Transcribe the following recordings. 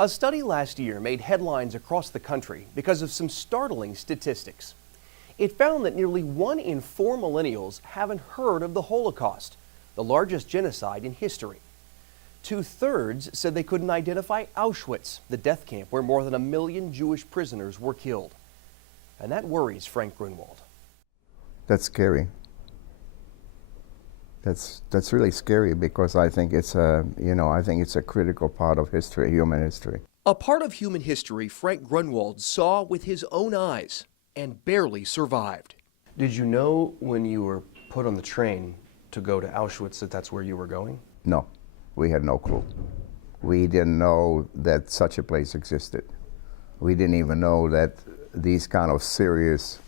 A study last year made headlines across the country because of some startling statistics. It found that nearly 1 in 4 millennials haven't heard of the Holocaust, the largest genocide in history. 2/3 said they couldn't identify Auschwitz, the death camp where more than 1 million Jewish prisoners were killed. And that worries Frank Grunwald. That's scary. That's really scary because I think it's a critical part of history, human history. A part of human history Frank Grunwald saw with his own eyes and barely survived. Did you know when you were put on the train to go to Auschwitz that that's where you were going? No, we had no clue. We didn't know that such a place existed. We didn't even know that these kind of serious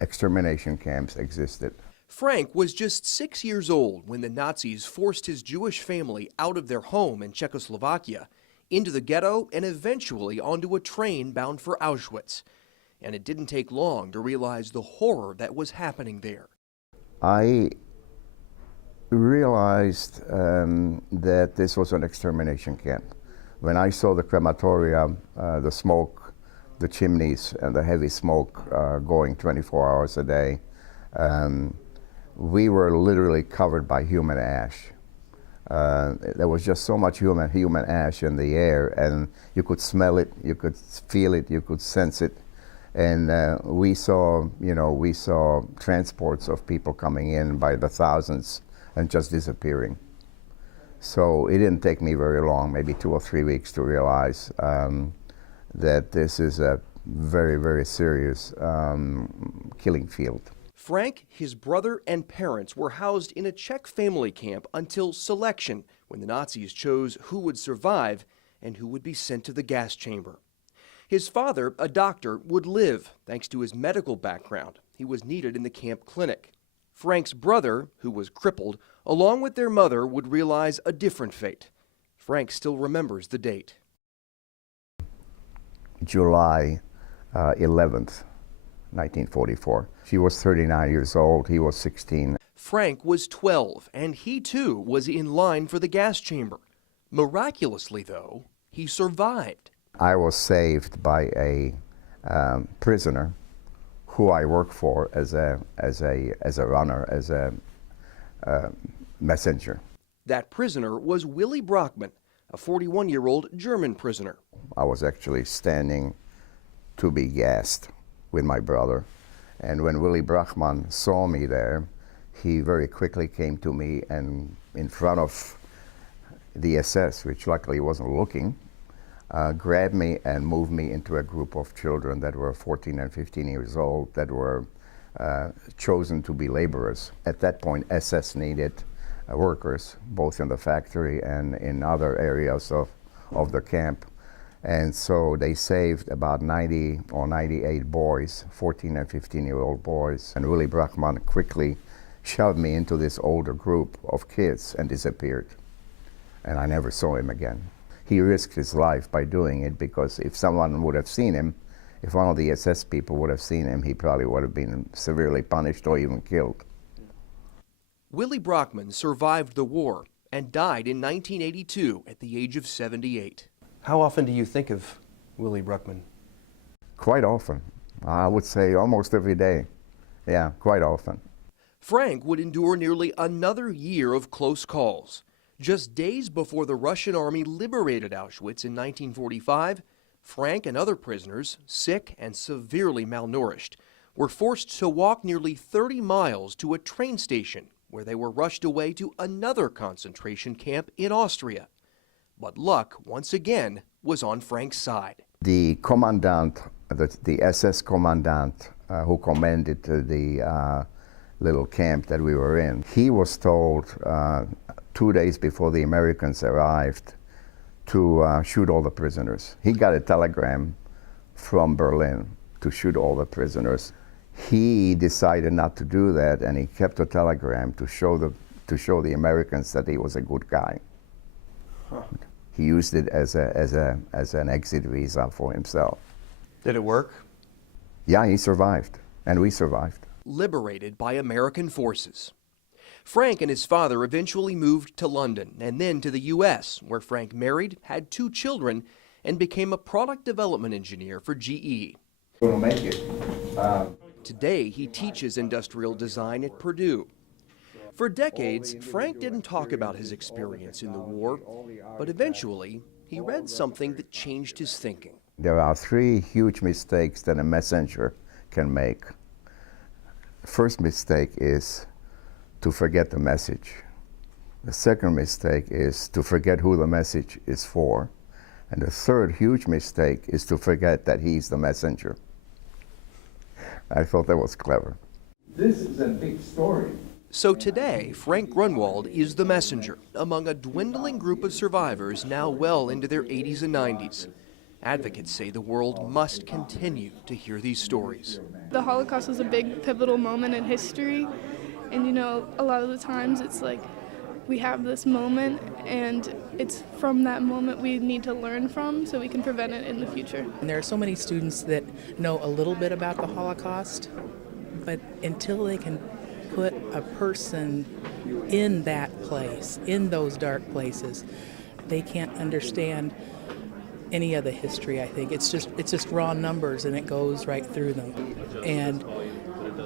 extermination camps existed. Frank was just 6 years old when the Nazis forced his Jewish family out of their home in Czechoslovakia, into the ghetto, and eventually onto a train bound for Auschwitz. And it didn't take long to realize the horror that was happening there. I realized that this was an extermination camp. When I saw the crematorium, the smoke, the chimneys, and the heavy smoke going 24 hours a day, we were literally covered by human ash. There was just so much human ash in the air, and you could smell it, you could feel it, you could sense it. And we saw transports of people coming in by the thousands and just disappearing. So it didn't take me very long, maybe 2 or 3 weeks, to realize that this is a very, very serious killing field. Frank, his brother, and parents were housed in a Czech family camp until selection, when the Nazis chose who would survive and who would be sent to the gas chamber. His father, a doctor, would live thanks to his medical background. He was needed in the camp clinic. Frank's brother, who was crippled, along with their mother, would realize a different fate. Frank still remembers the date. July 11th. 1944. She was 39 years old, he was 16. Frank was 12, and he too was in line for the gas chamber. Miraculously, though, he survived. I was saved by a prisoner who I worked for as a runner, as a messenger. That prisoner was Willy Brockman, a 41-year-old German prisoner. I was actually standing to be gassed with my brother, and when Willy Brockman saw me there, he very quickly came to me and in front of the SS, which luckily wasn't looking, grabbed me and moved me into a group of children that were 14 and 15 years old that were chosen to be laborers. At that point, SS needed workers, both in the factory and in other areas of the camp. And so they saved about 90 or 98 boys, 14 and 15-year-old boys. And Willy Brockman quickly shoved me into this older group of kids and disappeared. And I never saw him again. He risked his life by doing it, because if someone would have seen him, if one of the SS people would have seen him, he probably would have been severely punished or even killed. Willy Brockman survived the war and died in 1982 at the age of 78. How often do you think of Willy Brockman? Quite often. I would say almost every day. Yeah, quite often. Frank would endure nearly another year of close calls. Just days before the Russian army liberated Auschwitz in 1945, Frank and other prisoners, sick and severely malnourished, were forced to walk nearly 30 miles to a train station where they were rushed away to another concentration camp in Austria. But luck, once again, was on Frank's side. The commandant, the SS commandant who commanded the little camp that we were in, he was told 2 days before the Americans arrived to shoot all the prisoners. He got a telegram from Berlin to shoot all the prisoners. He decided not to do that, and he kept the telegram to show the Americans that he was a good guy. Huh. He used it as an exit visa for himself. Did it work? Yeah, he survived, and we survived. Liberated by American forces. Frank and his father eventually moved to London and then to the U.S., where Frank married, had 2 children, and became a product development engineer for GE. We'll make it. Today, he teaches industrial design at Purdue. For decades, Frank didn't talk about his experience in the war, but eventually, he read something that changed his thinking. There are 3 huge mistakes that a messenger can make. The first mistake is to forget the message. The second mistake is to forget who the message is for. And the third huge mistake is to forget that he's the messenger. I thought that was clever. This is a big story. So today, Frank Grunwald is the messenger among a dwindling group of survivors now well into their 80s and 90s. Advocates say the world must continue to hear these stories. The Holocaust was a big pivotal moment in history, and a lot of the times it's like we have this moment and it's from that moment we need to learn from so we can prevent it in the future. And there are so many students that know a little bit about the Holocaust, but until they can put a person in that place, in those dark places, they can't understand any of the history, I think. It's just raw numbers and it goes right through them. And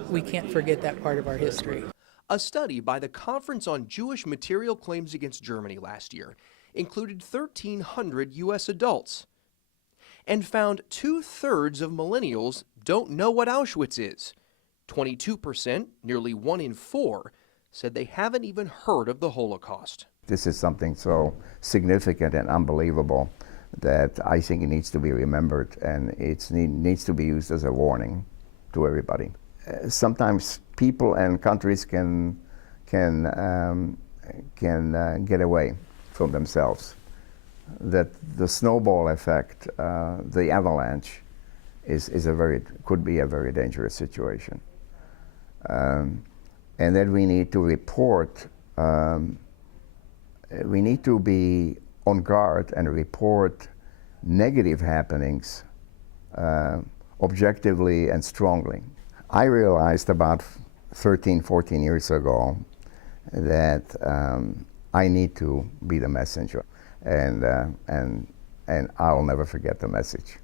we can't forget that part of our history. A study by the Conference on Jewish Material Claims Against Germany last year included 1,300 U.S. adults and found 2/3 of millennials don't know what Auschwitz is. 22%, nearly 1 in 4, said they haven't even heard of the Holocaust. This is something so significant and unbelievable that I think it needs to be remembered, and it needs to be used as a warning to everybody. Sometimes people and countries can get away from themselves. That the snowball effect, the avalanche, could be a very dangerous situation. And then we need to report, we need to be on guard and report negative happenings objectively and strongly. I realized about 13, 14 years ago that I need to be the messenger, and I'll never forget the message.